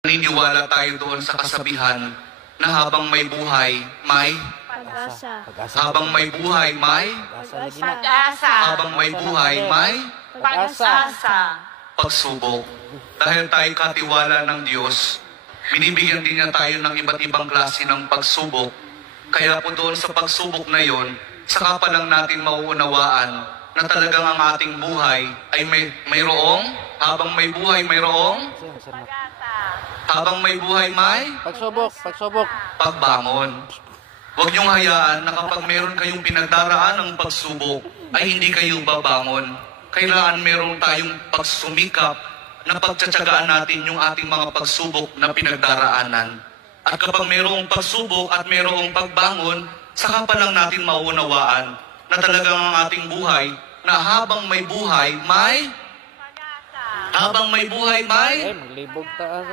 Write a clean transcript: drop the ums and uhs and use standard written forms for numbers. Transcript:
Naniniwala tayo doon sa kasabihan na habang may buhay, may Pag-asa. habang may buhay, may Pag-asa. habang may buhay, may Pag-asa. pagsubok. Dahil tayo katiwala ng Diyos, binibigyan din niya tayo ng iba't ibang klase ng pagsubok. Kaya po doon sa pagsubok na yon, saka pa lang natin mauunawaan na talagang ang ating buhay ay mayroong, habang may buhay, mayroong, habang may buhay, may Pagsubok. pagbangon. Huwag niyong hayaan na kapag meron kayong pinagdaraan ng pagsubok, ay hindi kayo babangon. Kailangan meron tayong pagsumikap na pagtsatsagaan natin yung ating mga pagsubok na pinagdaraanan. At kapag mayroong pagsubok at mayroong pagbangon, saka pa lang natin maunawaan na talagang ang ating buhay na habang may buhay, may Maglibog taas.